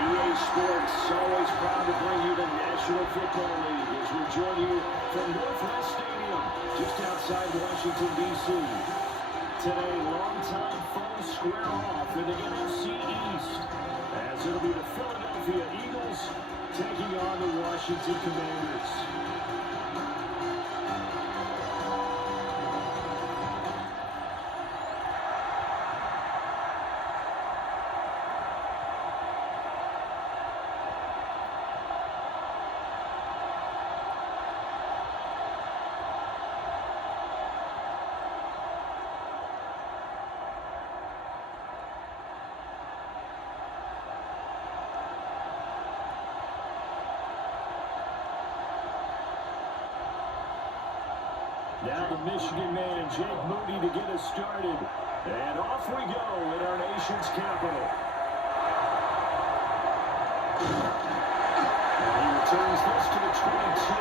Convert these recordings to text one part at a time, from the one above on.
EA Sports, always proud to bring you the National Football League as we join you from Northwest Stadium, just outside Washington, D.C. Today, longtime foes square off in the NFC East, as it'll be the Philadelphia Eagles taking on the Washington Commanders. Now the Michigan man, Jake Moody, to get us started. And off we go in our nation's capital. And he returns this to the 22.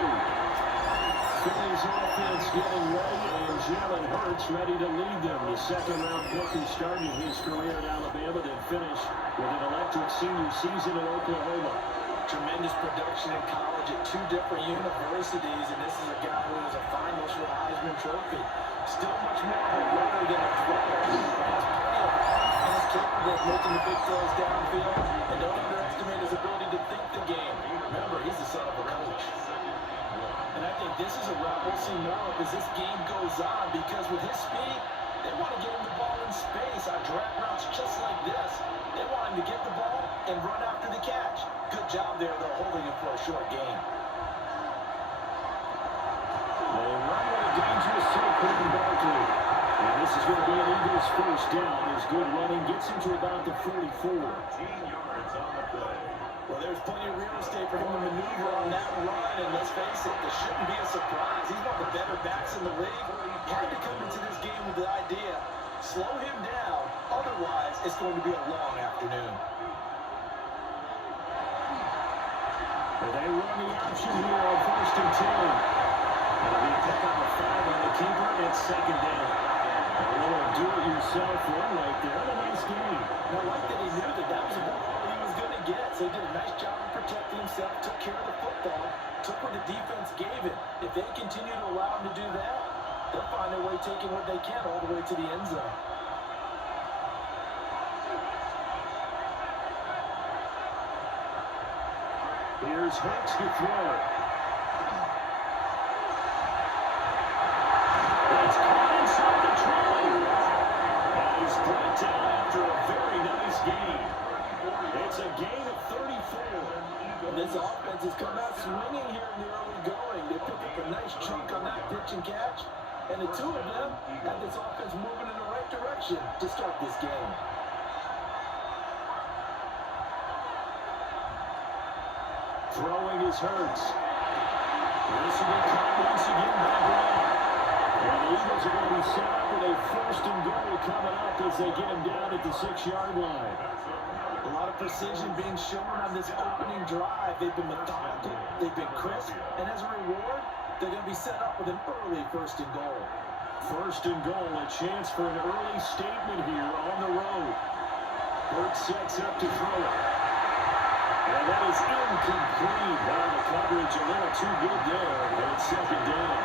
Philly's offense getting ready, and Jalen Hurts ready to lead them. The second-round pick who started his career at Alabama, then finished with an electric senior season at Oklahoma. Tremendous production in college at two different universities, and this is a guy who was a finalist for the Heisman Trophy. Still much more of a runner than a thrower. He has plenty of arm and is capable of making the big throws downfield. And don't underestimate his ability to think the game. Remember, he's the son of a coach. And I think this is a route we'll see more of as this game goes on, because with his speed, they want to get him the ball in space on drag routes just like this. They want him to get the ball and run after the catch. Good job there, though, holding him for a short game. They run with a dangerous tackle from Barkley. And this is going to be an Eagles first down. His good running gets him to about the 44. 18 yards on the play. Well, there's plenty of real estate for him to maneuver on that run, and let's face it, this shouldn't be a surprise. He's one of the better backs in the league. Had to come into this game with the idea, slow him down, otherwise it's going to be a long afternoon. Well, they run the option here on 1st and 10. It'll be a pick up a 5 on the keeper and second down. A little do-it-yourself run right there. What a nice game. And I like that he knew that was a ball he was going to get, so he did a nice job of protecting himself, took care of the football, took what the defense gave him. If they continue to allow him to do that, they'll find their way taking what they can all the way to the end zone. Here's Hurts to throw it. It's caught inside the 20. And he's brought down after a very nice gain. It's a gain of 34. This offense has come out swinging here in the early going. They picked up a nice chunk on that pitch and catch. And the two of them have this offense moving in the right direction to start this game. Throwing is Hurts. This will be caught once again by Brown. And the Eagles are going to be set up with a 1st and goal coming up as they get him down at the 6-yard line. A lot of precision being shown on this opening drive. They've been methodical, they've been crisp, and as a reward, they're going to be set up with an early 1st and goal. 1st and goal, a chance for an early statement here on the road. Hurts sets up to throw it. And that is incomplete. Wow, the coverage a little too good there. And it's second down.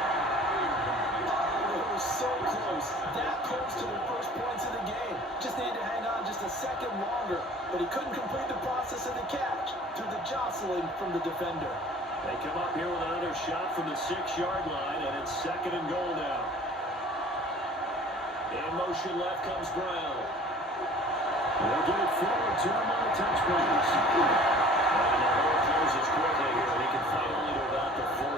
They were so close. That close to their first points in the game. Just needed to hang on just a second longer. But he couldn't complete the process of the catch through the jostling from the defender. They come up here with another shot from the 6-yard line. And it's 2nd and goal now. In motion left comes Brown. They'll get it forward to him on the touch pass. And the hole closes quickly here, and he can finally to about the 4.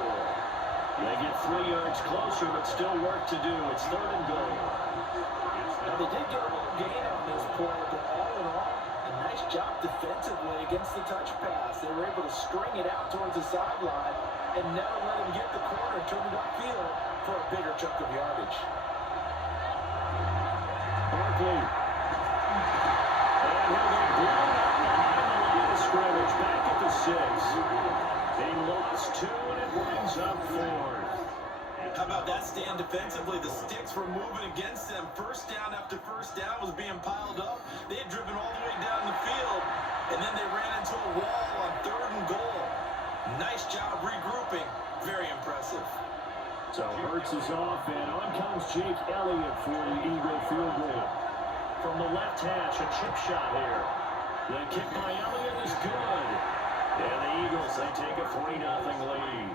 They get 3 yards closer, but still work to do. It's 3rd and goal. Now, they did get a little gain on this play, but all in all, a nice job defensively against the touch pass. They were able to string it out towards the sideline and never let him get the corner, turn it upfield for a bigger chunk of yardage. Barkley. And he'll get blown up behind the line of scrimmage, back at the 6. They lost 2, and it brings up 4. How about that stand defensively? The sticks were moving against them. First down after first down was being piled up. They had driven all the way down the field, and then they ran into a wall on 3rd and goal. Nice job regrouping. Very impressive. So Hurts is off, and on comes Jake Elliott for the Eagle field goal. From the left hash, a chip shot here. The kick by Elliott is good. And the Eagles, they take a 3-0 lead.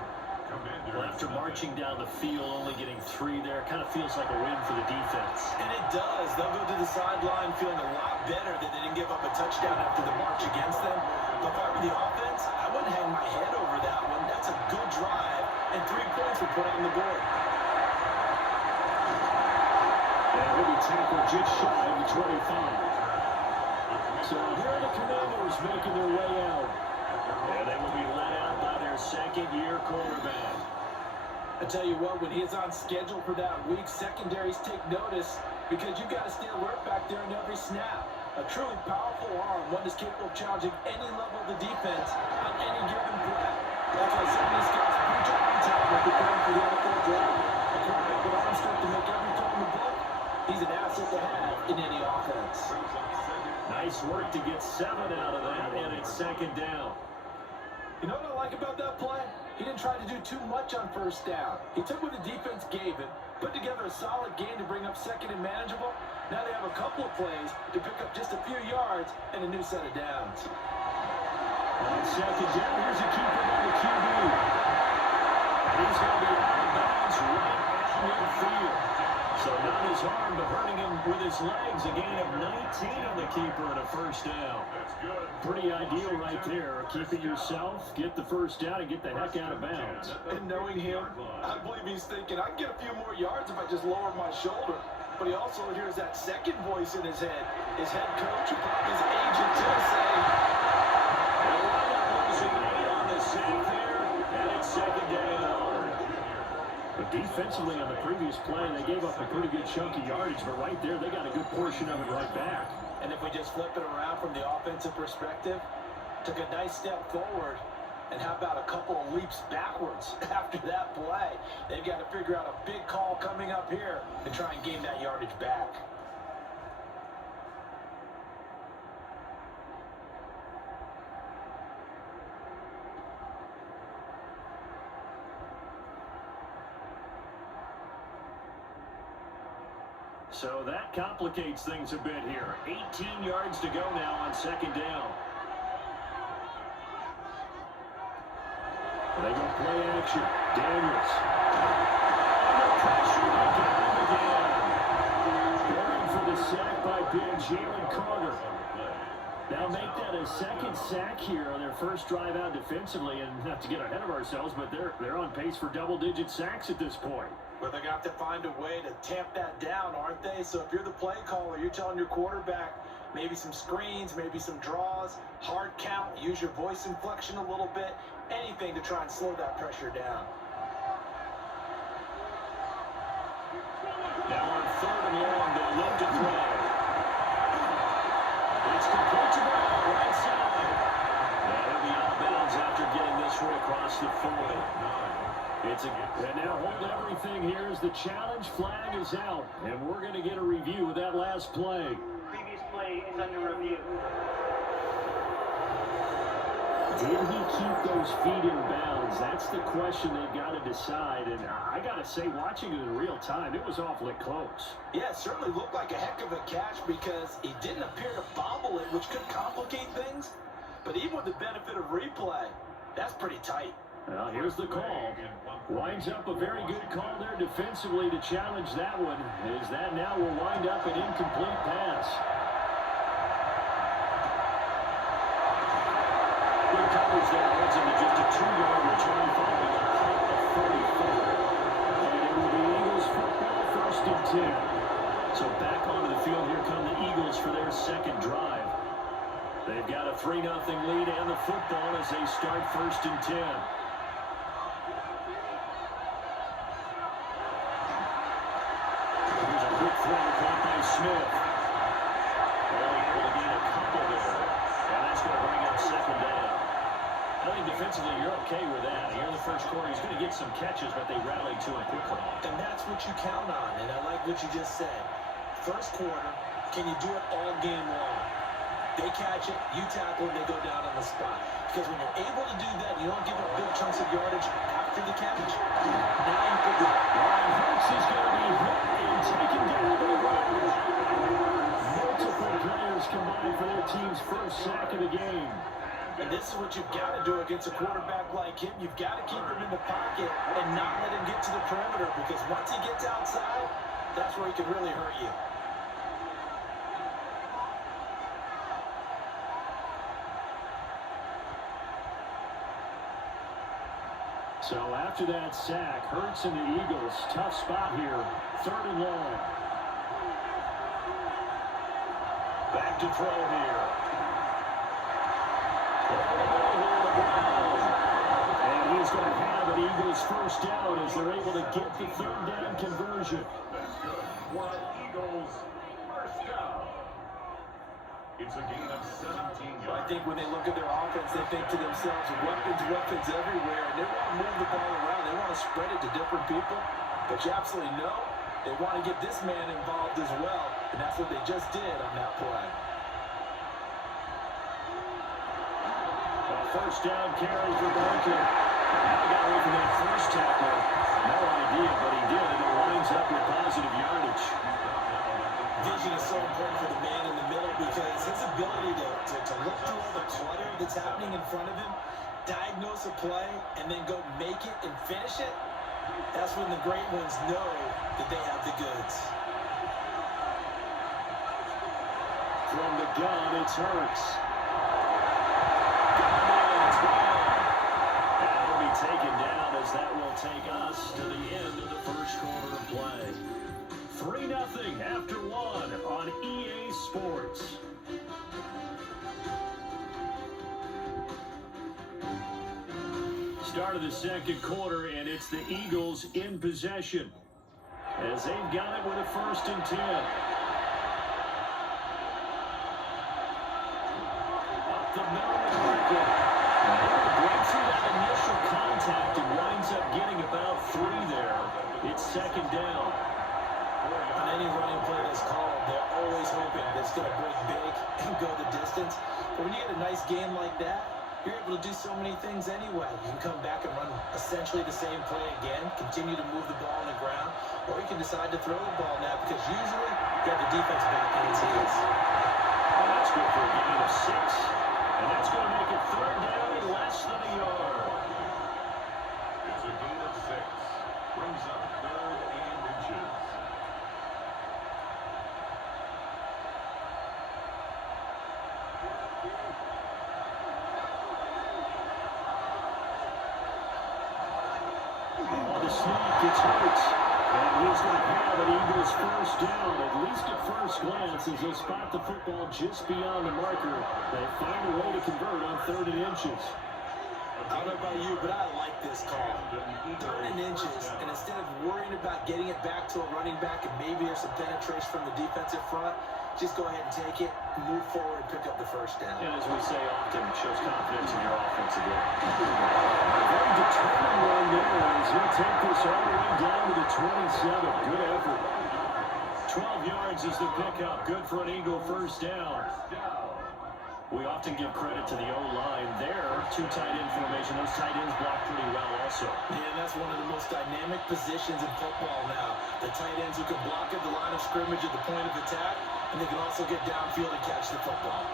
Well, after marching down the field, only getting 3 there, kind of feels like a win for the defense. And it does. They'll go to the sideline feeling a lot better that they didn't give up a touchdown after the march against them. But if I were the offense, I wouldn't hang my head over that one. That's a good drive, and 3 points were put on the board. And he'll be tackled just shy of the 25. So here are the Commanders making their way out. And they will be led out by their second-year quarterback. I tell you what, when he is on schedule for that week, secondaries take notice because you've got to stay alert back there in every snap. A truly powerful arm, one is capable of challenging any level of the defense on any given play. That's why some of these guys reach out on top when preparing for the NFL draft. A quarterback with arm strength to make every throw in the book. He's an asset to have in any offense. Nice work to get 7 out of that, and it's 2nd down. You know what I like about that play? He didn't try to do too much on 1st down. He took what the defense gave him, put together a solid game to bring up 2nd and manageable. Now they have a couple of plays to pick up just a few yards and a new set of downs. On 2nd down, here's a keeper by the QB. And he's going to be out of bounds right at midfield. So not his arm, but hurting him with his legs. A gain of 19 on the keeper and a 1st down. Pretty ideal right there. Keep it yourself, get the 1st down, and get the heck out of bounds. And knowing him, I believe he's thinking, I can get a few more yards if I just lower my shoulder. But he also hears that second voice in his head. His head coach, or probably his agent, too, saying, they'll wind up losing 8 on the sack there, and it's 2nd down. But defensively on the previous play, they gave up a pretty good chunk of yardage, but right there, they got a good portion of it right back. And if we just flip it around from the offensive perspective, took a nice step forward, and how about a couple of leaps backwards after that play? They've got to figure out a big call coming up here and try and gain that yardage back. So that complicates things a bit here. 18 yards to go now on 2nd down. They go play action. Daniels. Under pressure. They get him again. Going for the sack by big Jalen Carter. Now make that a 2nd sack here on their 1st drive out defensively, and not to get ahead of ourselves, but they're on pace for double-digit sacks at this point. Well, they're going to have to find a way to tamp that down, aren't they? So if you're the play caller, you're telling your quarterback maybe some screens, maybe some draws, hard count, use your voice inflection a little bit, anything to try and slow that pressure down. Now on 3rd and long, they'll look to throw. It's complete to the right side. That'll be out of bounds after getting this one across the 40. And now hold everything here as the challenge flag is out. And we're going to get a review of that last play. Previous play is under review. Did he keep those feet in bounds? That's the question they've got to decide. And I got to say, watching it in real time, it was awfully close. Yeah, it certainly looked like a heck of a catch because he didn't appear to bobble it, which could complicate things. But even with the benefit of replay, that's pretty tight. Well, here's the call. Winds up a very good call there defensively to challenge that one. As that now will wind up an incomplete pass. Good coverage there. Holds him to just a 2-yard return following a punt of 34. And it will be Eagles football, 1st and 10. So back onto the field, here come the Eagles for their 2nd drive. They've got a 3-0 lead and the football as they start 1st and 10. Throw caught by Smith. Only able to gain a couple there. And that's going to bring up 2nd down. I think defensively you're okay with that. Here in the 1st quarter, he's going to get some catches, but they rallied to him quickly. And that's what you count on, and I like what you just said. 1st quarter, can you do it all game long? They catch it, you tackle it, they go down on the the spot. Because when you're able to do that, you don't give up big chunks of yardage after the catch. Now you can go. Ryan Hurts is going to be hit and taken down by the Raiders. Multiple players combined for their team's first sack of the game. And this is what you've got to do against a quarterback like him. You've got to keep him in the pocket and not let him get to the perimeter, because once he gets outside, that's where he can really hurt you. So after that sack, Hurts and the Eagles, tough spot here, 3rd and long. Back to throw here. And he's going to have an Eagles first down as they're able to get the 3rd down conversion. Eagles first down. It's a gain of 17 yards. I think when they look at their offense, they think to themselves, weapons everywhere, and they want to move the ball around. They want to spread it to different people. But you absolutely know they want to get this man involved as well, and that's what they just did on that play. First down carry for Barker. Now he got away from that first tackle. No idea, but he did, and it winds up with positive yardage. Vision is so important for the man in the middle, because his ability to look through all the clutter that's happening in front of him, diagnose a play, and then go make it and finish it, that's when the great ones know that they have the goods. From the gun, it's Hurts. That'll be taken down, as that will take us to the end of the first quarter of play. 3-0 after 1 on EA Sports. Start of the second quarter, and it's the Eagles in possession, as they've got it with a 1st and 10. Up the middle of the market. Breaks through that initial contact and winds up getting about 3 there. It's 2nd down. On any running play that's called, they're always hoping that it's going to break big and go the distance. But when you get a nice game like that, you're able to do so many things anyway. You can come back and run essentially the same play again, continue to move the ball on the ground, or you can decide to throw the ball now, because usually you have the defense back in its heels. Well, that's good for a gain of 6. And that's going to make it 3rd down and less than a yard. It's a gain of 6. Brings up 3rd and inches. On the sneak, it's Hurts. And he's going to have an Eagles first down, at least at first glance, as they spot the football just beyond the marker. They find a way to convert on 3rd and inches. I don't know about you, but I like this call. 3rd and inches, and instead of worrying about getting it back to a running back and maybe there's some penetration from the defensive front, just go ahead and take it, move forward, pick up the first down. And as we say often, it shows confidence in your offensive line. Very determined run there as he'll take this all the way down to the 27. Good effort. 12 yards is the pickup. Good for an Eagle first down. We often give credit to the O-line there. 2 tight end formation. Those tight ends block pretty well also. Yeah, that's one of the most dynamic positions in football now. The tight ends who can block at the line of scrimmage at the point of attack, and they can also get downfield and catch the football.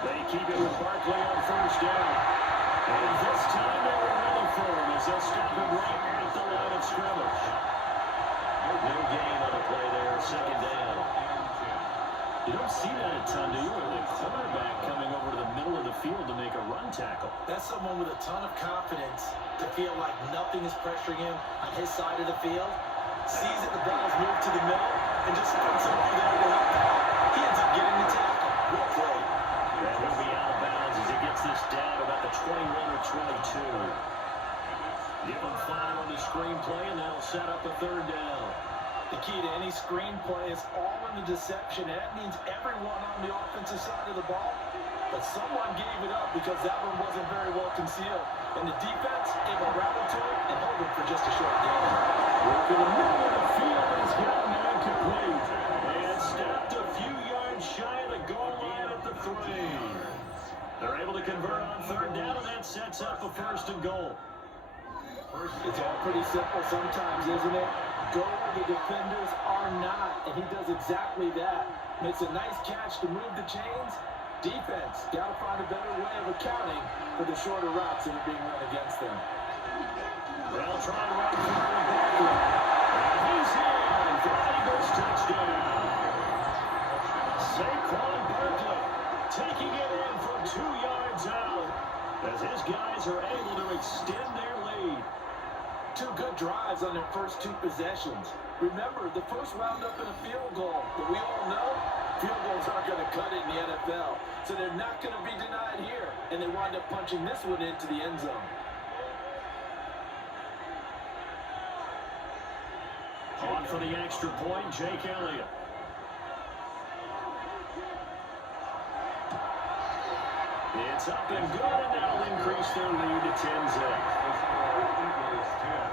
They keep it with Barkley on first down. And this time they were ready for him as they'll stop him right at the line of scrimmage. No gain on the play there. 2nd down. You don't see that a ton, do you? With a quarterback coming over to the middle of the field to make a run tackle. That's someone with a ton of confidence to feel like nothing is pressuring him on his side of the field. Sees that the ball is moved to the middle and just puts somebody there to help out. He ends up getting the tackle. Well played. And he'll be out of bounds as he gets this down about the 21 or 22. Give him 5 on the screenplay, and that'll set up a 3rd down. The key to any screenplay is all in the deception, and that means everyone on the offensive side of the ball. But someone gave it up because that one wasn't very well concealed. And the defense able to rally to it and hold it for just a short game. Working the middle of the field has gotten incomplete. And stopped a few yards shy of the goal line at the 3. They're able to convert on third down, and that sets up a 1st and goal. It's all pretty simple sometimes, isn't it? Go where the defenders are not, and he does exactly that. Makes a nice catch to move the chains. Defense, got to find a better way of accounting for the shorter routes that are being run against them. They'll try to run through the Barkley. And he's in for Eagles touchdown. Saquon Barkley taking it in from 2 yards out as his guys are able to extend their lead. 2 good drives on their first 2 possessions. Remember, the first wound up in a field goal, but we all know field goals aren't going to cut it in the NFL, so they're not going to be denied here, and they wind up punching this one into the end zone. On for the extra point, Jake Elliott. It's up and good, and that'll increase their lead to 10-0.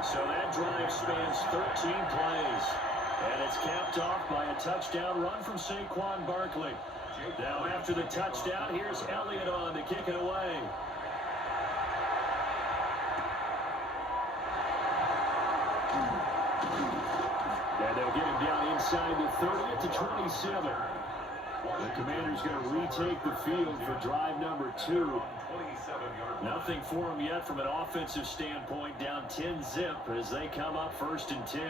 So that drive spans 13 plays. And it's capped off by a touchdown run from Saquon Barkley. Now after the touchdown, here's Elliott on to kick it away. And they'll get him down inside the 30 at the 27. The Commanders going to retake the field for drive number 2. Nothing for them yet from an offensive standpoint, down 10-0 as they come up 1st and 10.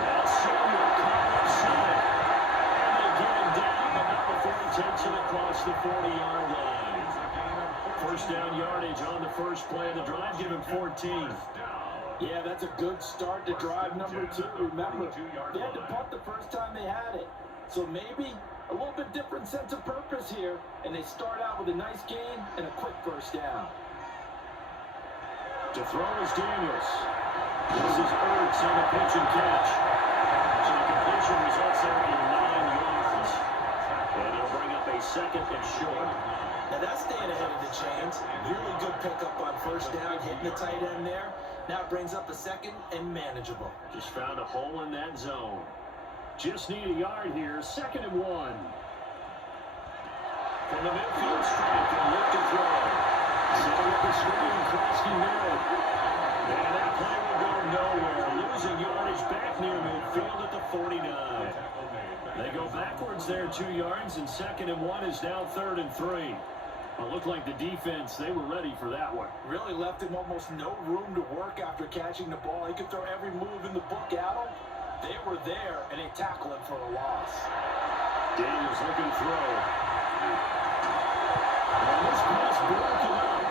That's Samuel caught upside. And they get him down, but not before he takes it across the 40-yard line. 1st down yardage on the first play of the drive, give him 14. Yeah, that's a good start to drive number 2. Remember, they had to punt the first time they had it. So maybe a little bit different sense of purpose here, and they start out with a nice gain and a quick 1st down. To throw is Daniels. This is Ertz on the pitch and catch. So the completion results there in 9 yards. And he'll bring up a 2nd and short. Now that's staying ahead of the chains. Really good pickup on 1st down, hitting the tight end there. Now it brings up a 2nd and manageable. Just found a hole in that zone. Just need a yard here. 2nd and 1. From the midfield strike and look to throw. Setting up the screen, Krosky Merritt. And that play will go nowhere. Losing yardage back near midfield at the 49. They go backwards there 2 yards, and 2nd and 1 is now 3rd and 3. It looked like the defense, they were ready for that one. Really left him almost no room to work after catching the ball. He could throw every move in the book at him. They were there, and they tackled him for a loss. Daniels looking to throw. And this pass broken up.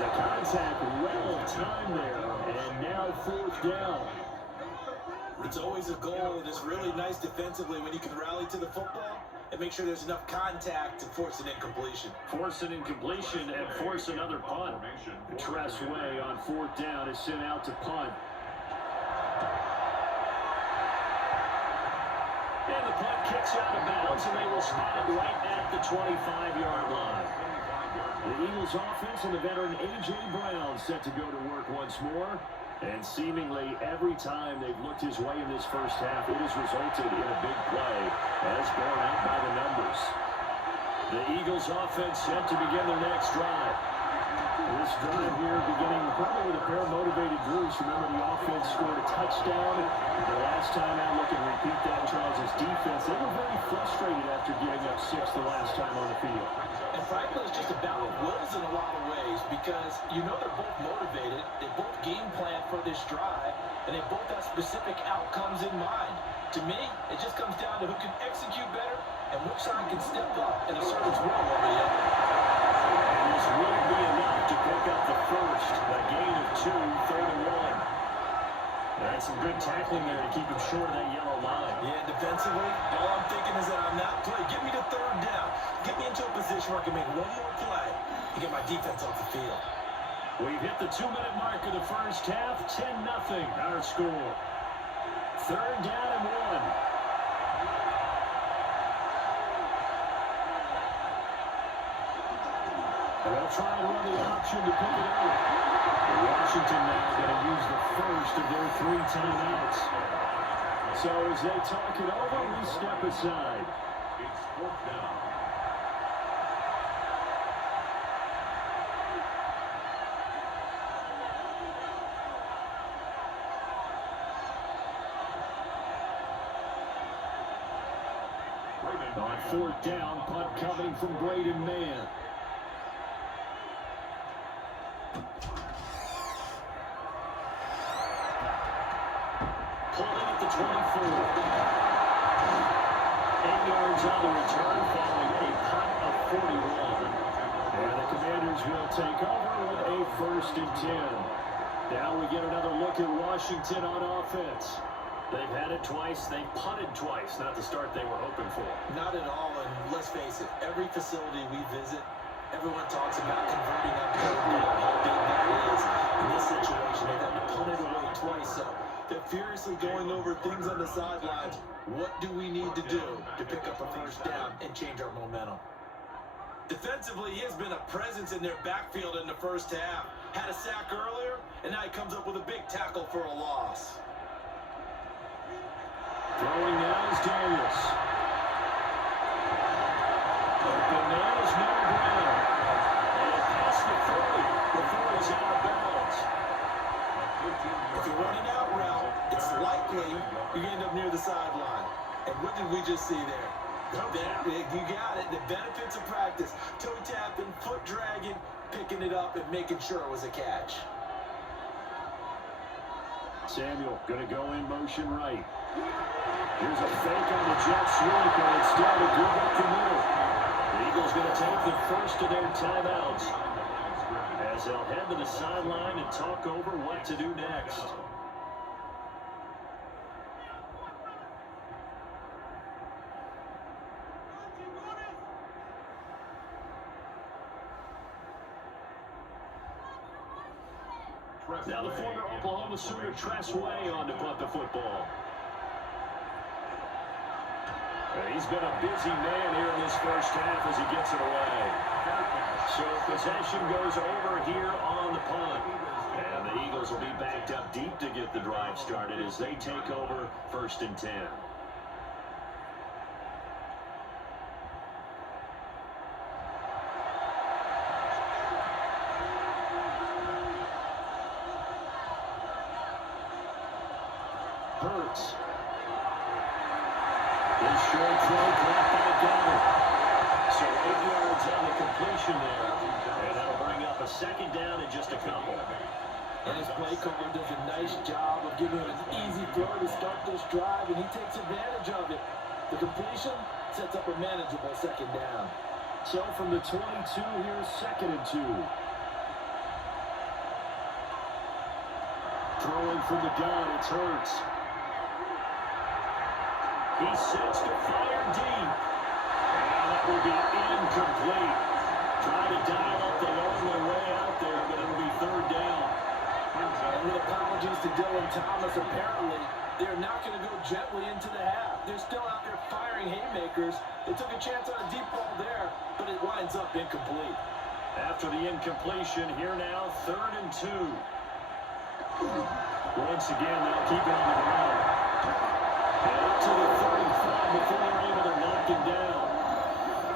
The contact well timed there, and now 4th down. It's always a goal, and it's really nice defensively when you can rally to the football and make sure there's enough contact to force an incompletion. Force an incompletion and force another punt. Tress Way on 4th down is sent out to punt. And the punt kicks out of bounds, and they will spot it right at the 25-yard line. The Eagles offense and the veteran A.J. Brown set to go to work once more. And seemingly every time they've looked his way in this first half, it has resulted in a big play, as borne out by the numbers. The Eagles offense set to begin their next drive. This drive here beginning probably with a pair of motivated groups. Remember, the offense scored a touchdown. The last time out, look and repeat that, Charles' defense. They were very frustrated after giving up 6 the last time on the field. And frankly, it's just a battle of wills in a lot of ways because you know they're both motivated, they both game plan for this drive, and they both have specific outcomes in mind. To me, it just comes down to who can execute better and which side can step up and assert its will over the other. And this will be enough to pick up the first, a gain of 2, 3rd and 1. That's some good tackling there to keep him short of that yellow line. Yeah, defensively, all I'm thinking is that on that play, get me to 3rd down. Get me into a position where I can make one more play to get my defense off the field. We've hit the 2-minute mark of the first half. 10-0 our score. 3rd down and 1. They'll try and run the option to pick it up. Washington now going to use the first of their 3 timeouts. So as they talk it over, we step aside. It's fourth down. On fourth down, punt coming from Braden Mann. Pulling at the 24. 8 yards on the return following a punt of 41. And the Commanders will take over with a 1st and 10. Now we get another look at Washington on offense. They've had it twice. They've punted twice. Not the start they were hoping for. Not at all, and let's face it, every facility we visit, everyone talks about converting up third down, how big that is. In this situation, they've had to punt it away twice, so they're furiously going over things on the sidelines. What do we need to do to pick up a 1st down and change our momentum? Defensively, he has been a presence in their backfield in the 1st half. Had a sack earlier, and now he comes up with a big tackle for a loss. Throwing now is Daniels. Open man is Noah Brown. And past the 30 before he's out of bounds. If you're running out route, it's likely you're going to end up near the sideline. And what did we just see there? You got it. The benefits of practice. Toe tapping, foot dragging, picking it up, and making sure it was a catch. Samuel going to go in motion right. Here's a fake on the jet sweep, and it's down to good up the middle. The Eagles going to take the first of their timeouts as they'll head to the sideline and talk over what to do next. Now the former Oklahoma Sooner Tress Way on to punt the football. He's been a busy man here in this 1st half as he gets it away. So possession goes over here on the punt. And the Eagles will be backed up deep to get the drive started as they take over 1st and 10. Hurts. His short throw caught by Goddard. So 8 yards on the completion there. And that'll bring up a 2nd down and just a couple. And his play caller does a nice job of giving him an easy throw to start this drive, and he takes advantage of it. The completion sets up a manageable 2nd down. So from the 22, here's 2nd and 2. Throwing from the gun, it's Hurts. He sets to fire deep. And that will be incomplete. Trying to dial up the long way out there, but it'll be 3rd down. And with apologies to Dylan Thomas, apparently they're not going to go gently into the half. They're still out there firing haymakers. They took a chance on a deep ball there, but it winds up incomplete. After the incompletion, here now, 3rd and 2. Once again, they'll keep it on the ground. And up to the 35 before they're able to knock him down.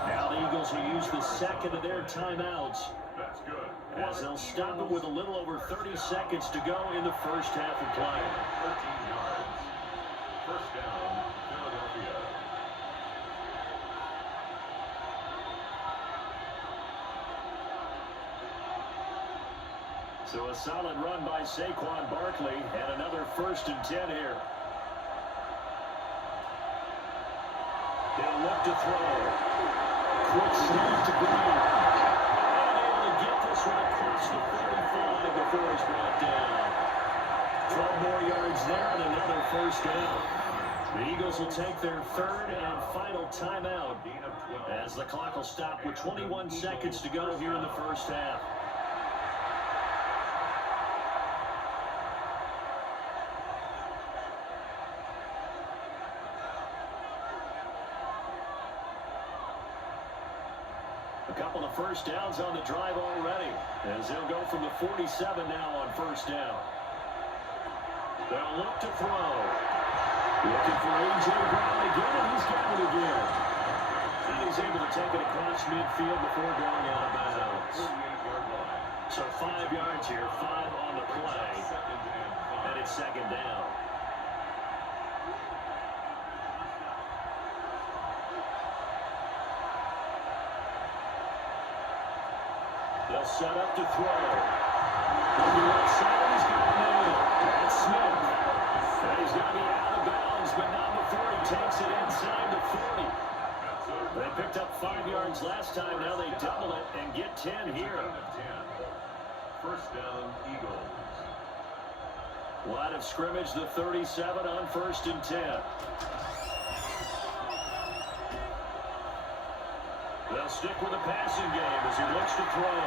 Now the Eagles will use the 2nd of their timeouts. That's good. As they'll stop it with a little over 30 seconds to go in the 1st half of play. 13 yards. 1st down, Philadelphia. So a solid run by Saquon Barkley and another 1st and 10 here. They'll look to throw. Quick snap to Green. And able to get this one across the 35 before he's brought down. 12 more yards there and another 1st down. The Eagles will take their 3rd and final timeout as the clock will stop with 21 seconds to go here in the 1st half. A couple of 1st downs on the drive already, as they'll go from the 47 now on 1st down. They'll look to throw. Looking for A.J. Brown again, and he's got it again. And he's able to take it across midfield before going out of bounds. So 5 yards here, 5 on the play, and it's second down. They'll set up to throw. On the left side, he's got a man. That's Smith. And he's going to be out of bounds, but not before he takes it inside the 40. They picked up 5 yards last time. Now they double it and get 10 here. First down, Eagles. Line of scrimmage, the 37 on 1st and 10. They'll stick with the passing game as he looks to throw.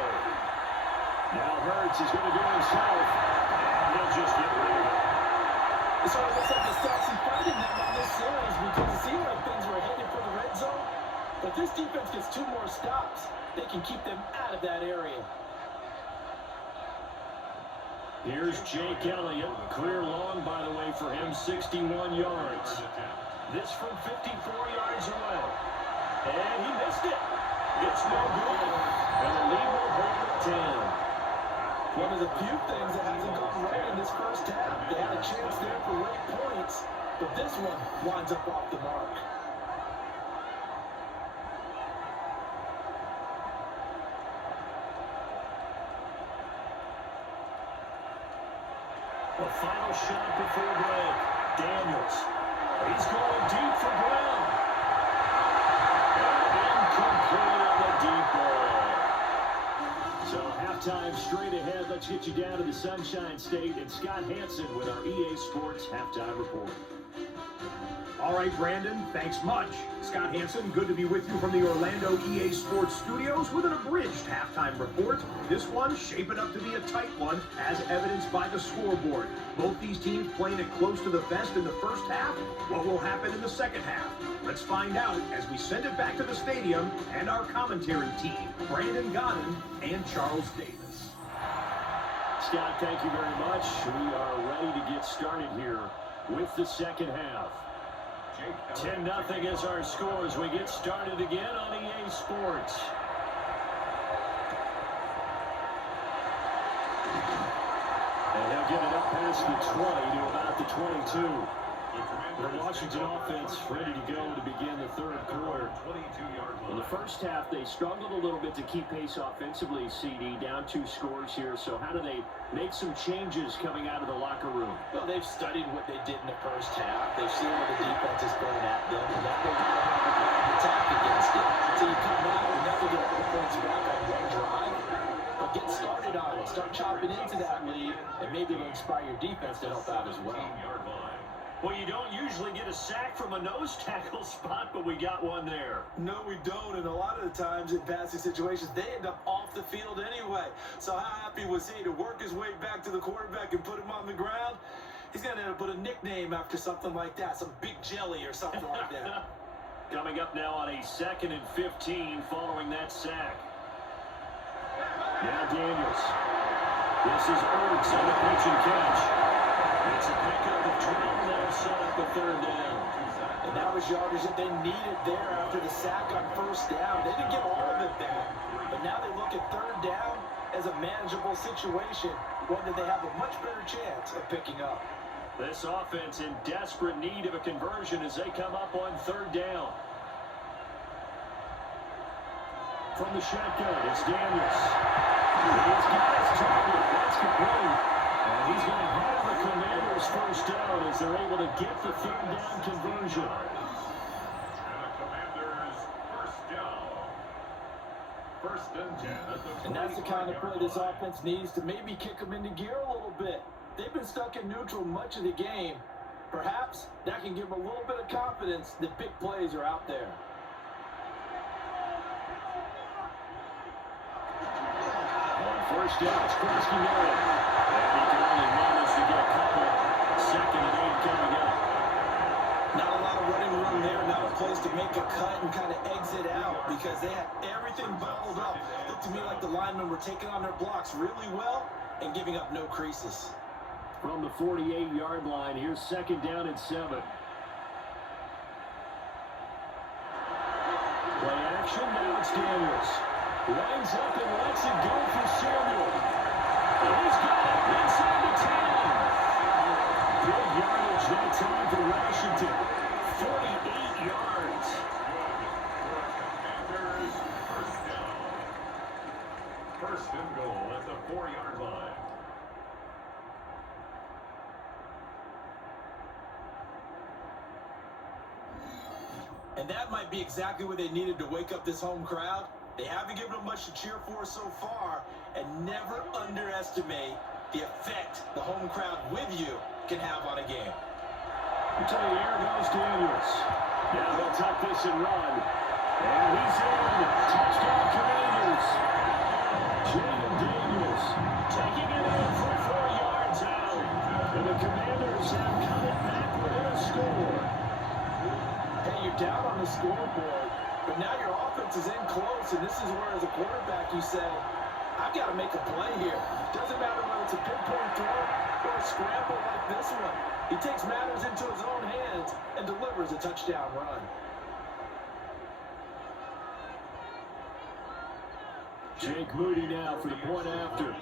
Now Hurts is going to do it himself, and he'll just get rid of it. So it looks like the stats he fighting them on this series because it seemed like things were headed for the red zone. But this defense gets 2 more stops. They can keep them out of that area. Here's Jake Elliott. Career long, by the way, for him, 61 yards. This from 54 yards away. And he missed it. It's no good. And the lead will hold at 10. One of the few things that hasn't gone right in this first half. They had a chance there for late points, but this one winds up off the mark. The final shot before break. Daniels. He's going deep for Brown. Incomplete on the deep ball. So halftime straight ahead. Let's get you down to the Sunshine State and Scott Hansen with our EA Sports Halftime Report. All right, Brandon, thanks much. Scott Hansen, good to be with you from the Orlando EA Sports Studios with an abridged halftime report. This one shaping up to be a tight one, as evidenced by the scoreboard. Both these teams playing it close to the vest in the first half. What will happen in the second half? Let's find out as we send it back to the stadium and our commentary team, Brandon Godden and Charles Davis. Scott, thank you very much. We are ready to get started here with the second half. 10-0 is our score as we get started again on EA Sports. And they'll get it up past the 20 to about the 22. The Washington offense ready to go to begin the third quarter. In the first half, they struggled a little bit to keep pace offensively, CD, down 2 scores here. So how do they make some changes coming out of the locker room? Well, they've studied what they did in the first half. They've seen what the defense is throwing at them, and now they want to have a plan of attack against it. So you come out and never get the points back on one drive, but get started on it. Start chopping into that lead, and maybe it'll inspire your defense to help out as well. Well, you don't usually get a sack from a nose tackle spot, but we got one there. No, we don't, and a lot of the times in passing situations, they end up off the field anyway. So how happy was he to work his way back to the quarterback and put him on the ground? He's going to end up with a nickname after something like that, some Big Jelly or something like that. Coming up now on a 2nd and 15 following that sack. Now Daniels. This is Ertz on the pitch and catch. It's a pickup of 12, now set up a 3rd down. And that was yardage that they needed there after the sack on 1st down. They didn't get all of it there, but now they look at 3rd down as a manageable situation, one that they have a much better chance of picking up. This offense in desperate need of a conversion as they come up on 3rd down. From the shotgun, it's Daniels. His guy's target. That's complete. And he's going to have the Commanders first down as they're able to get the 3rd down conversion. And the Commanders first down. 1st and 10 at the And that's the kind of play this offense needs to maybe kick them into gear a little bit. They've been stuck in neutral much of the game. Perhaps that can give them a little bit of confidence that big plays are out there. On 1st down, it's Krusky Miller. And he can only manage to get a couple. 2nd and 8 coming up. Not a lot of running room there, not a place to make a cut and kind of exit out because they had everything bottled up. Looked to me like the linemen were taking on their blocks really well and giving up no creases. From the 48-yard line, here's 2nd down and 7. Starts Daniels. Lines up and lets it go for Samuel. And he's got it inside the 10. Big yardage that time for Washington. 48 yards. Commanders first down. First and goal at the 4-yard line. And that might be exactly what they needed to wake up this home crowd. They haven't given them much to cheer for so far, and never underestimate the effect the home crowd with you can have on a game. Into the air goes Daniels. Now they'll tuck this and run. And he's in. Touchdown Commanders. Jaden Daniels taking it in for 4 yards out. And the Commanders have come it back within a score. Hey, you're down on the scoreboard, but now your offense is in close, and this is where, as a quarterback, you say, I've got to make a play here. Doesn't matter whether it's a pinpoint throw or a scramble like this one. He takes matters into his own hands and delivers a touchdown run. Jake Moody now for the point after.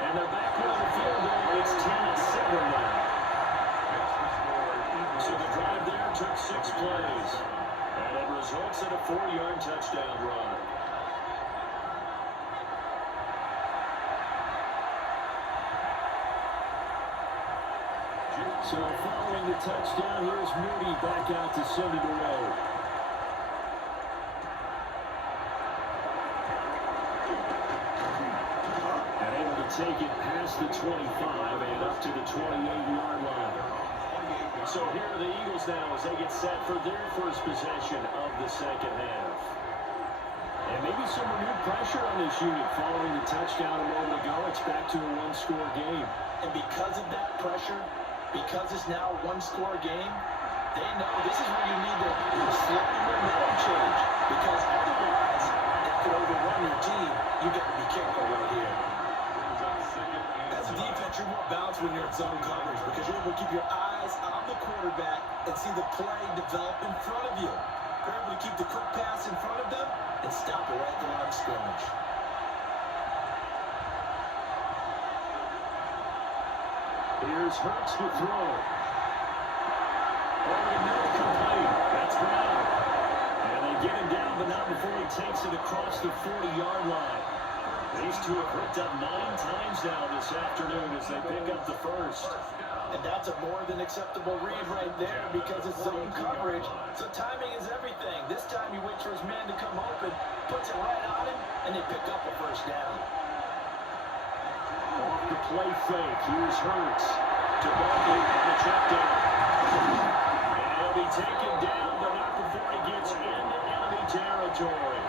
And they're back on the field goal. It's 10-7 now. So the drive there took 6 plays. And it results in a 4-yard touchdown run. So following the touchdown, here's Moody back out to send it away. And able to take it past the 25 and up to the 28-yard line. So here are the Eagles now as they get set for their first possession of the second half. And maybe some renewed pressure on this unit following the touchdown a moment ago. It's back to a 1-score game. And because of that pressure, because it's now a 1-score game, they know this is where you need to slow the momentum change. Because otherwise, that could overrun your team. You got to be careful right here. As a defense, you're more balanced when you're in zone coverage because you're able to keep your eyes on the quarterback and see the play develop in front of you. You're able to keep the quick pass in front of them and stop it right at the line of scrimmage. Here's Hurts to throw. Over the middle, complete. That's Brown. And they get him down, but not before he takes it across the 40-yard line. These two have hooked up 9 times now this afternoon as they pick up the first. And that's a more than acceptable read right there because it's zone coverage. So timing is everything. This time he waits for his man to come open, puts it right on him, and they pick up a first down. Off the play fake, here's Hurts. To Barkley on the check down. And he'll be taken down, but not before he gets into enemy territory.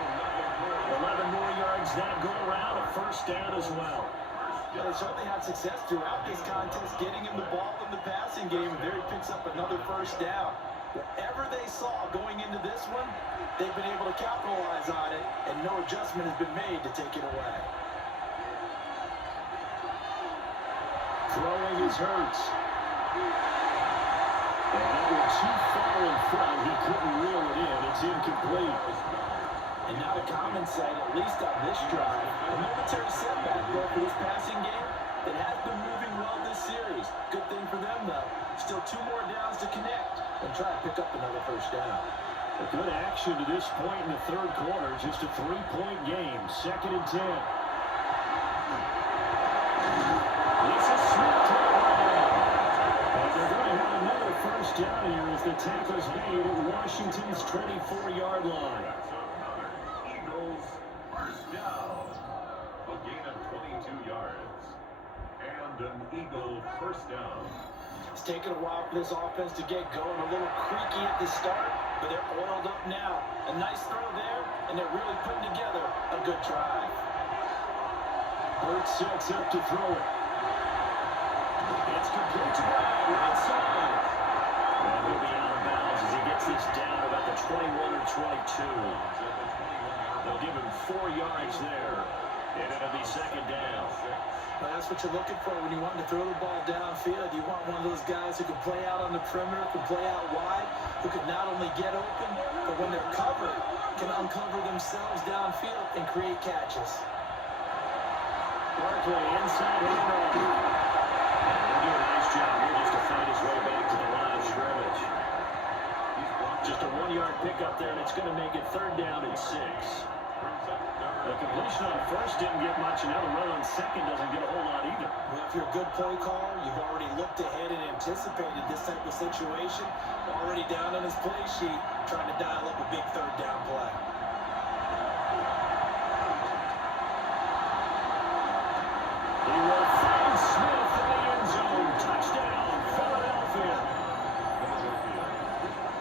11 more yards that go around, a first down as well. Yeah, they certainly had success throughout this contest, getting him the ball in the passing game, and there he picks up another first down. Whatever they saw going into this one, they've been able to capitalize on it, and no adjustment has been made to take it away. Throwing is Hurts. And that was too far in front. He couldn't reel it in. It's incomplete. And not a common sight, at least on this drive. A momentary setback, though, for this passing game that has been moving well this series. Good thing for them, though. Still 2 more downs to connect and try to pick up another first down. A good action to this point in the third quarter. Just a 3-point game. 2nd and 10. It's a sweep to the ground. And they're going to have another first down here as the tackle's made at Washington's 24-yard line. Eagles first down. A gain of 22 yards. And an Eagle first down. It's taken a while for this offense to get going. A little creaky at the start, but they're oiled up now. A nice throw there, and they're really putting together a good drive. Hurts sets up to throw it. It's complete to Brown, right side. And he'll be out of bounds as he gets this down about the 21 or 22. They'll give him 4 yards there. And it'll be second down. Well, that's what you're looking for when you want to throw the ball downfield. You want one of those guys who can play out on the perimeter, can play out wide, who can not only get open, but when they're covered, can uncover themselves downfield and create catches. Barkley inside handoff. He'll do a nice job here just to find his way back to the line of scrimmage. Just a 1-yard pickup there, and it's going to make it third down and 6. The completion on first didn't get much, and now the run on second doesn't get a whole lot either. Well, if you're a good play caller, you've already looked ahead and anticipated this type of situation. Already down on his play sheet, trying to dial up a big third down play. He will find Smith in the end zone. Touchdown, Philadelphia.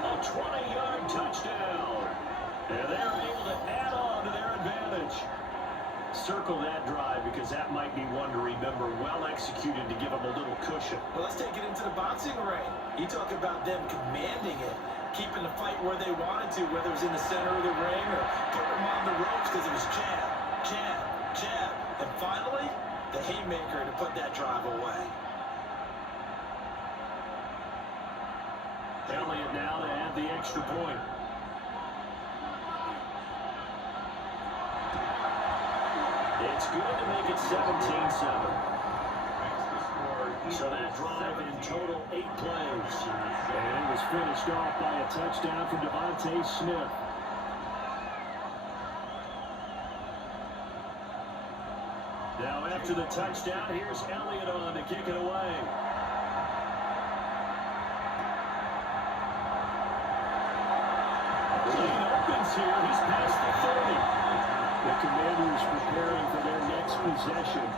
A 20-yard touchdown. And they're able to add on to their advantage. Circle that drive because that might be one to remember. Well executed to give them a little cushion. Well, let's take it into the boxing ring. You talk about them commanding it, keeping the fight where they wanted to, whether it was in the center of the ring or putting them on the ropes because it was jab, jab, jab. And finally, the haymaker to put that drive away. Elliott now to add the extra point. It's good to make it 17-7. So that drive in total 8 plays. And it was finished off by a touchdown from Devontae Smith. Now after the touchdown, here's Elliott on to kick it away. Lane opens here. He's past the 30. The Commanders preparing for their next possession.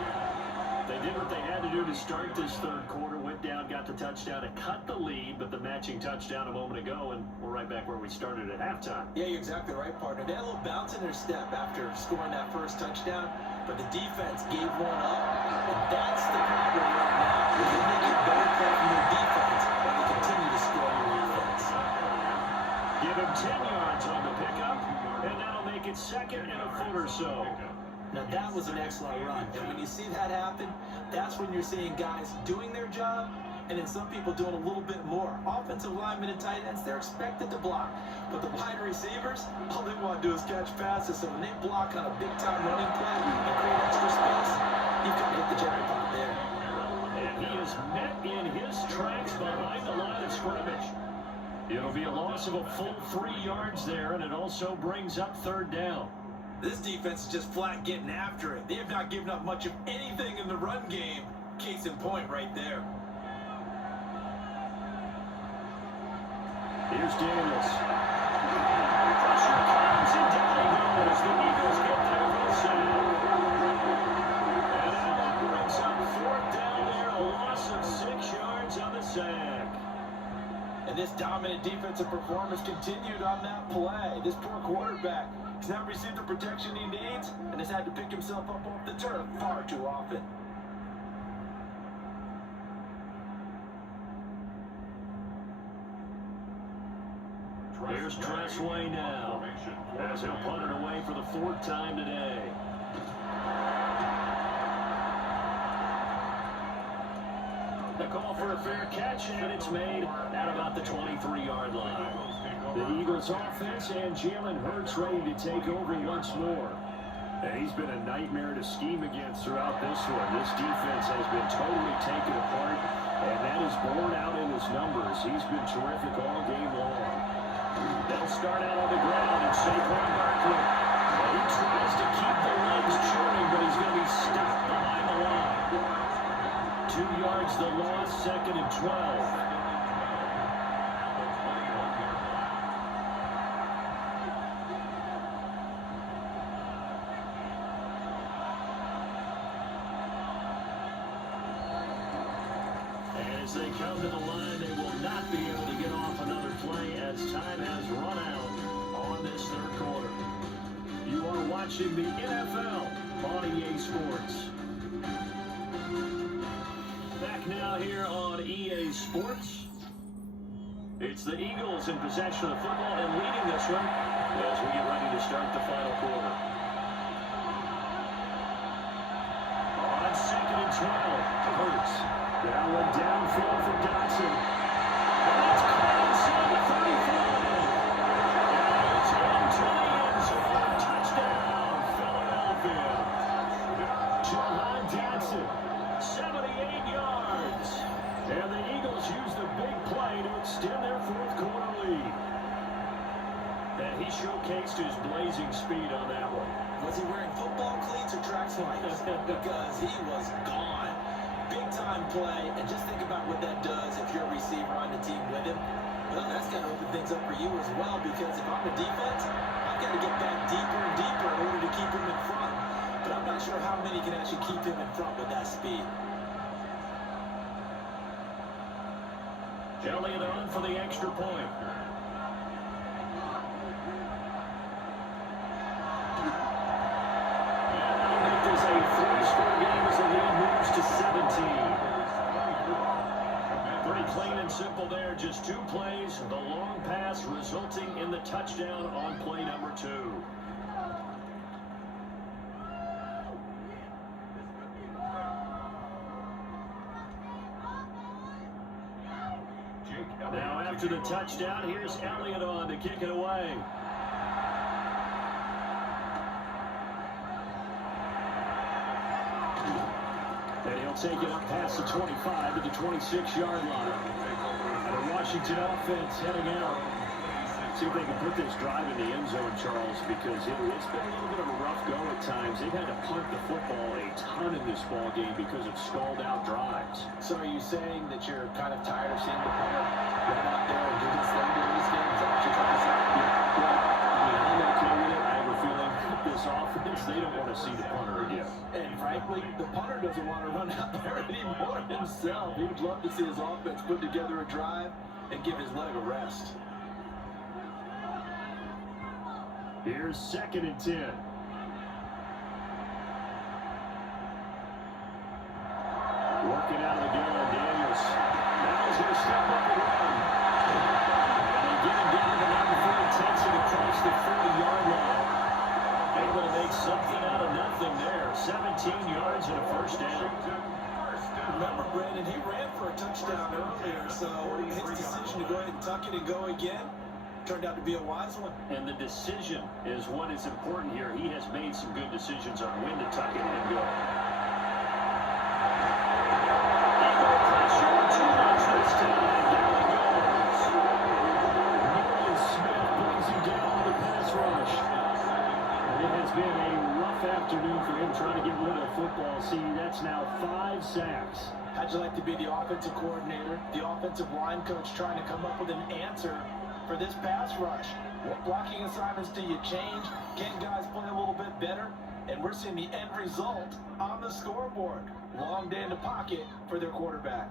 They did what they had to do to start this third quarter. Went down, got the touchdown to cut the lead, but the matching touchdown a moment ago, and we're right back where we started at halftime. Yeah, you're exactly right, partner. They had a little bounce in their step after scoring that first touchdown, but the defense gave one up, and that's the problem right now. Can they get better play from their defense while they continue to score on your offense? Give him 10 yards on the pickup, and that'll make it second and a foot or so. Now that was an excellent run, and when you see that happen, that's when you're seeing guys doing their job, and then some people doing a little bit more. Offensive linemen and tight ends, they're expected to block, but the wide receivers, all they want to do is catch passes, so when they block on a big-time running play and create extra space, you've got to hit the jackpot there. And he is met in his tracks behind the line of scrimmage. It'll be a loss of a full 3 yards there, and it also brings up third down. This defense is just flat getting after it. They have not given up much of anything in the run game. Case in point right there. Here's Daniels. Pressure comes, and down he goes. The Eagles get their first down. And that brings up fourth down there, a loss of 6 yards on the sack. And this dominant defensive performance continued on that play. This poor quarterback has not received the protection he needs and has had to pick himself up off the turf far too often. Here's Tressway now, as he'll punt it away for the 4th time today. The call for a fair catch, and it's made at about the 23-yard line. The Eagles offense and Jalen Hurts ready to take over once more. And he's been a nightmare to scheme against throughout this one. This defense has been totally taken apart, and that is borne out in his numbers. He's been terrific all game long. They'll start out on the ground, and Saquon Barkley, he tries to keep the legs churning, but he's going to be stopped behind the line. 2 yards the loss, 2nd and 12. As they come to the line, they will not be able to get off another play as time has run out on this third quarter. You are watching the NFL on EA Sports. Back now here on EA Sports. It's the Eagles in possession of the football and leading this one as we get ready to start the final quarter. Hurts. That one downfield for Dotson. And that's caught inside the 35. And it's into the end zone. Touchdown, Philadelphia. Jahan Dotson, 78 yards. And the Eagles use the big play to extend their fourth quarter lead. And he showcased his blazing speed on that one. Was he wearing football cleats or track slides? Because he was gone. Big time play, and just think about what that does if you're a receiver on the team with him. Well, that's got to open things up for you as well, because if I'm a defense, I've got to get back deeper and deeper in order to keep him in front. But I'm not sure how many can actually keep him in front with that speed. Elliott on for the extra point. Plain and simple there, just 2 plays, the long pass resulting in the touchdown on play number 2. Now after the touchdown, here's Elliott on to kick it away. And he'll take it up past the 25 to the 26-yard line. And the Washington offense heading out. See if they can put this drive in the end zone, Charles, because it's been a little bit of a rough go at times. They've had to punt the football a ton in this ball game because of stalled-out drives. So are you saying that you're kind of tired of seeing the punter run out there and do this thing during this game? Is that what you're trying to say? Yeah, I'm okay with it. I have a feeling this offense, they don't want to see the punter again. And frankly, the punter doesn't want to run out there anymore himself. He would love to see his offense put together a drive and give his leg a rest. Here's 2nd and 10. Working out of the game on Daniels. Now he's going to step up and run. And they get him down to number 4 and takes it across the 40-yard line. Able to make something out of nothing there. 17 yards and a first down. Remember, Brandon, he ran for a touchdown earlier, so his decision to go ahead and tuck it and go again turned out to be a wise one. And the decision is what is important here. He has made some good decisions on when to tuck it and go. Eagle pressure, 2 runs this time. Down he goes. Nolan Smith brings him down on the pass rush. It has been a rough afternoon for him trying to get rid of the football. See, that's now 5 sacks. How'd you like to be the offensive coordinator, the offensive line coach trying to come up with an answer for this pass rush? What blocking assignments do you change? Can guys play a little bit better? And we're seeing the end result on the scoreboard. Long day in the pocket for their quarterback.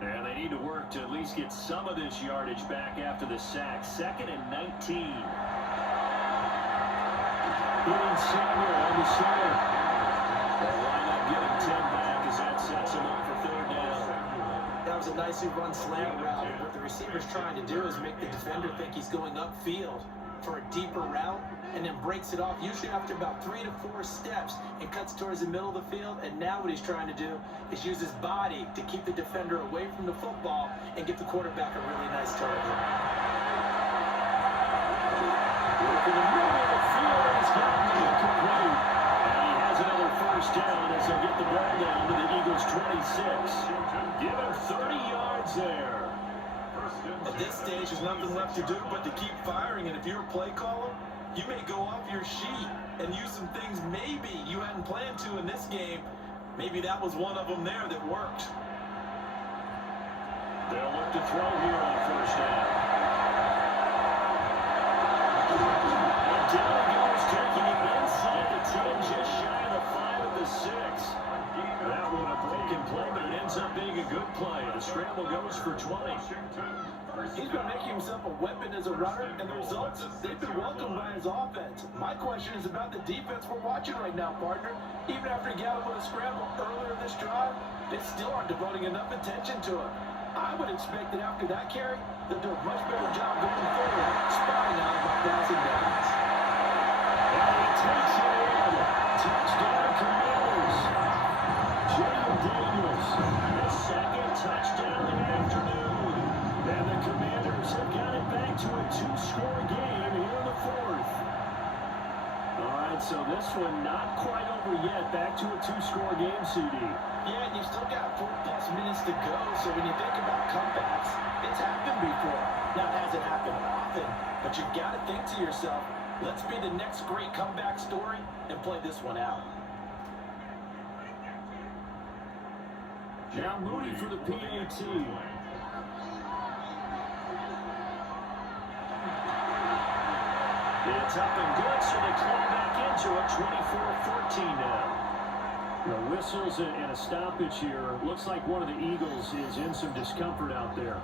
And they need to work to at least get some of this yardage back after the sack. 2nd and 19. Ian Samuel on the center. They'll line up getting 10 back as that sets him up for 3rd down. That was a nicely run slant route. What the receiver's trying to do is make the defender think he's going upfield for a deeper route and then breaks it off, usually after about 3 to 4 steps, and cuts towards the middle of the field. And now what he's trying to do is use his body to keep the defender away from the football and get the quarterback a really nice target. Working the middle of the field, he's got me complete. And he has another first down as he'll get the ball down to the Eagles' 26. Give him 30 yards there. At this stage, there's nothing left to do but to keep firing. And if you're a play caller, you may go off your sheet and use some things maybe you hadn't planned to in this game. Maybe that was one of them there that worked. They'll look to throw here on 1st down. And down he goes, taking it inside the 10, just shy of the 5 at the 6. That one a broken play, but it ends up being a good play. The scramble goes for 20. He's been making himself a weapon as a runner, and the results, they've been welcomed by his offense. My question is about the defense we're watching right now, partner. Even after he got him with a scramble earlier this drive, they still aren't devoting enough attention to him. I would expect that after that carry, they'll do a much better job going forward, spotting out about passing downs. And he takes it in. Touchdown, Commanders. Jaden Daniels, his second touchdown in the afternoon. And the Commanders have got it back to a two-score game here in the fourth. All right, so this one not quite over yet. Back to a two-score game, CD. Yeah, and you've still got 4+ minutes to go, so when you think about comebacks, it's happened before. Now, it hasn't happened often, but you've got to think to yourself, let's be the next great comeback story and play this one out. Now Moody for the PAT. It's up and good, so they claw back into it, 24-14 now. The whistles and a stoppage here. Looks like one of the Eagles is in some discomfort out there.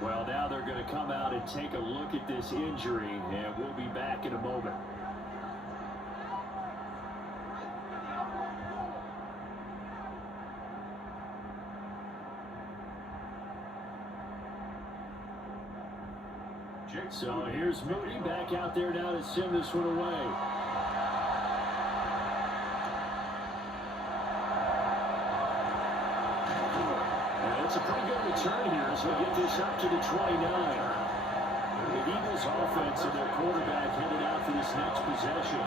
Well, now they're going to come out and take a look at this injury, and we'll be back in a moment. So here's Moody back out there now to send this one away. And it's a pretty good return here as we get this up to the 29. The Eagles offense and their quarterback headed out for this next possession.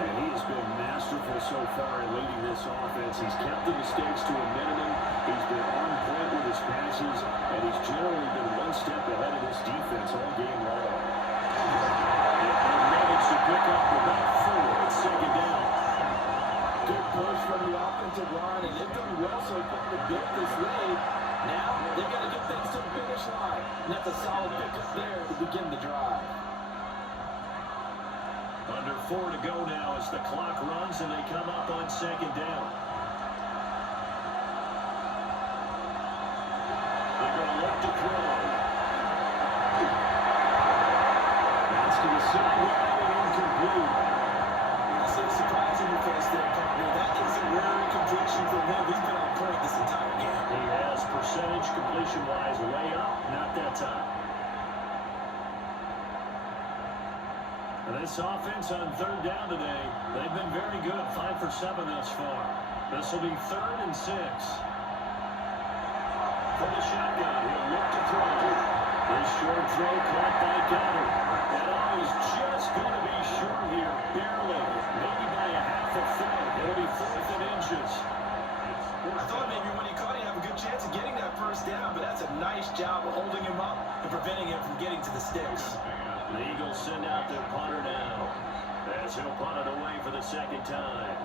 And he's been masterful so far in leading this offense. He's kept the mistakes to a minimum. He's been on point with his passes, and he's generally been one step ahead of this defense all game long. And they managed to pick up about 4 at second down. Good push from the offensive line, and they've done well so far to build this lead. Now, they've got to get things to the finish line. And that's a solid pickup there to begin the drive. Under 4 to go now as the clock runs and they come up on second down. They're going to look to throw. That's to the sideline and incomplete. I see a surprise in your face there, partner. That is a rare completion from him. He's been on point this entire game. He has percentage completion-wise way up, not that time. This offense on third down today, they've been very good. 5 for 7 thus far. This will be 3rd and 6. For the shotgun, he'll look to throw. His short throw caught by Goddard. And is just going to be short here, barely, maybe by a half a foot. It'll be 4th and inches. I thought maybe when he caught it, he'd have a good chance of getting that first down, but that's a nice job of holding him up and preventing him from getting to the sticks. The Eagles send out their punter now as he'll punt it away for the second time.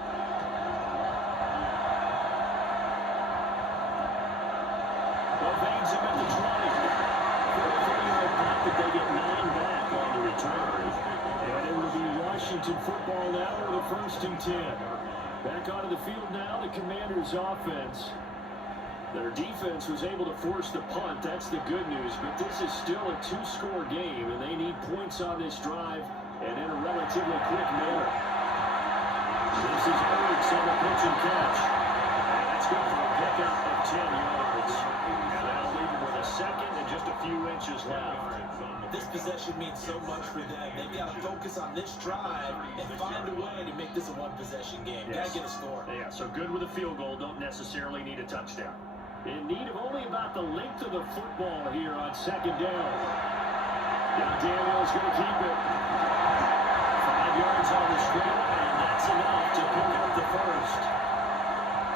Well, Baines him at the 20. For a 30-yard punt, but they get 9 back on the return. And it will be Washington football now with a 1st and 10. Back onto the field now, the Commanders offense. Their defense was able to force the punt. That's the good news. But this is still a two-score game, and they need points on this drive and in a relatively quick manner. This is Ertz on the pitch and catch. And that's good for a pickup of 10 yards. And that'll leave them with a second and just a few inches left. This possession means so much for them. They've got to focus on this drive and find a way to make this a one-possession game. Yes. Got to get a score. Yeah, so good with a field goal. Don't necessarily need a touchdown. In need of only about the length of the football here on second down. Now Daniel's going to keep it. 5 yards on the straight, and that's enough to pick up the first.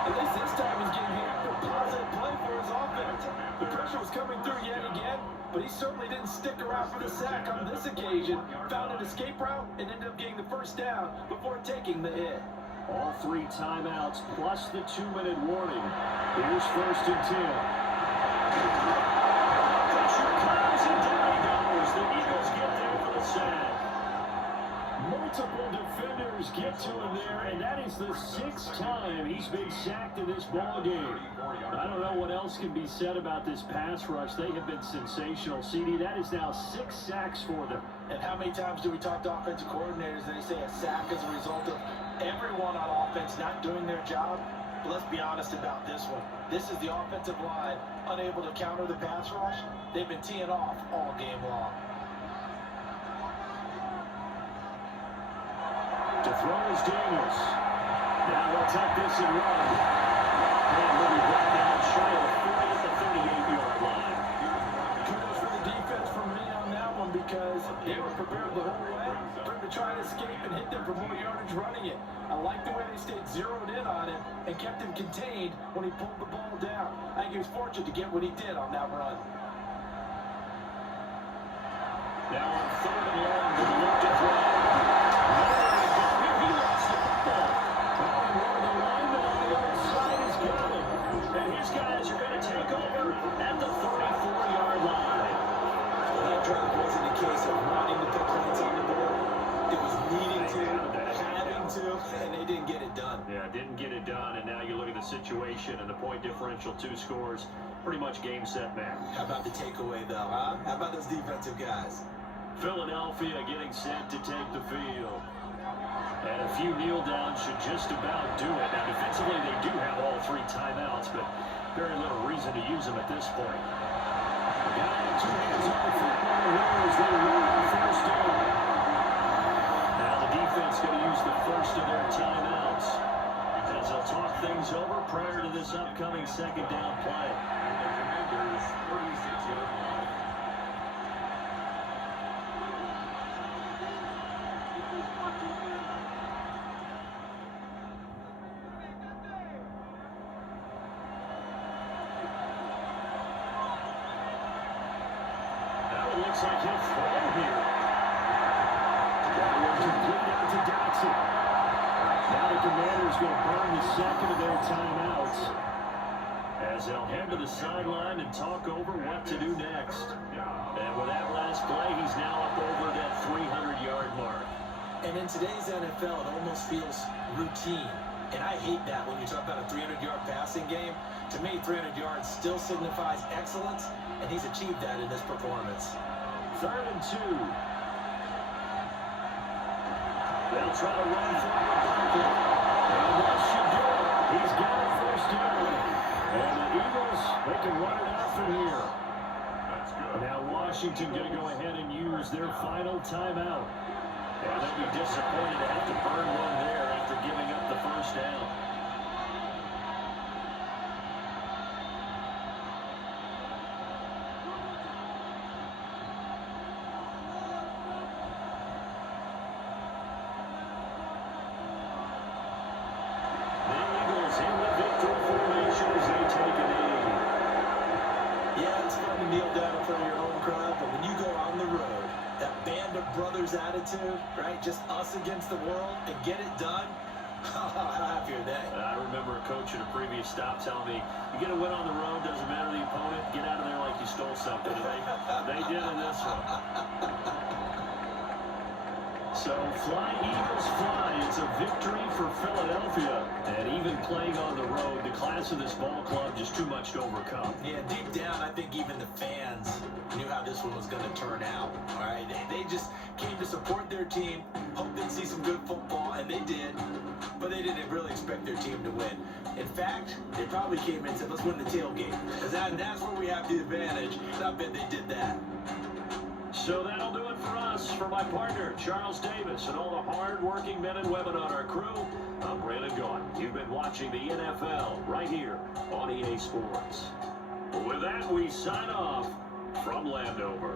At least this time he's getting hit for positive play for his offense. The pressure was coming through yet again, but he certainly didn't stick around for the sack on this occasion. Found an escape route and ended up getting the first down before taking the hit. All 3 timeouts plus the 2-minute warning. Here's 1st and 10. Pressure comes and down he goes. The Eagles get there for the sack. Multiple defenders get to him there, and that is the 6th time he's been sacked in this ball game. I don't know what else can be said about this pass rush. They have been sensational. CD, that is now 6 sacks for them. And how many times do we talk to offensive coordinators and they say a sack as a result of everyone on offense not doing their job? But let's be honest about this one. This is the offensive line unable to counter the pass rush. They've been teeing off all game long. To throw is Daniels. Now they'll take this and run. And they'll be brought down shy of 40 at the 38-yard line. Kudos for the defense from me on that one because they were prepared the whole way for him to try to escape and hit them for more yardage running it. I like the way they stayed zeroed in on him and kept him contained when he pulled the ball down. I think he was fortunate to get what he did on that run. Now on 3rd and long to the left to throw. He lost the football. Probably one of the linemen on the other side is got it. And his guys are going to take over at the 34-yard line. Well, that drive wasn't a case of wanting to put points on the board. It was needing to, having to, and they didn't get it done. Yeah, didn't get it done, and now you look at the situation and the point differential, 2 scores, pretty much game, set, match. How about the takeaway, though, huh? How about those defensive guys? Philadelphia getting set to take the field. And a few kneel downs should just about do it. Now, defensively, they do have all 3 timeouts, but very little reason to use them at this point. The guy with 2 hands on the football here as they roll on 1st down. Now the defense going to use the first of their timeouts as they'll talk things over prior to this upcoming 2nd down play. The Commanders 36-yard line. Now it looks like he'll throw here. That one complete out to Dotson. Now the Commanders going to burn the 2nd of their timeouts as they'll head to the sideline and talk over what to do next. And with that last play, he's now up over that 300-yard mark. And in today's NFL, it almost feels routine. And I hate that when you talk about a 300-yard passing game. To me, 300 yards still signifies excellence, and he's achieved that in this performance. 3rd and 2. They'll try to run for it. And that should do it. He's got a 1st down. And the Eagles, they can run it out from here. That's good. Now Washington going to go ahead and use their final timeout. And they'll be disappointed to have to burn one there after giving up the 1st down. The Eagles in the victory formation as they take a knee. Yeah, it's fun to kneel down in front of your home crowd, but when you go on the road, that band of brothers attitude, right? Just us against the world and get it done. How happy are they? I remember a coach at a previous stop telling me, you get a win on the road, doesn't matter the opponent, get out of there like you stole something. And they did in this one. So fly, Eagles, fly. It's a victory for Philadelphia. And even playing on the road, the class of this ball club just too much to overcome. Yeah, deep down, I think even the fans knew how this one was going to turn out. All right, they just came to support their team, hoped they'd see some good football, and they did. But they didn't really expect their team to win. In fact, they probably came in and said, let's win the tailgate. Because that's where we have the advantage. And I bet they did that. So that'll do it for us. For my partner, Charles Davis, and all the hard-working men and women on our crew, I'm Brandon Gaughan. You've been watching the NFL right here on EA Sports. With that, we sign off from Landover.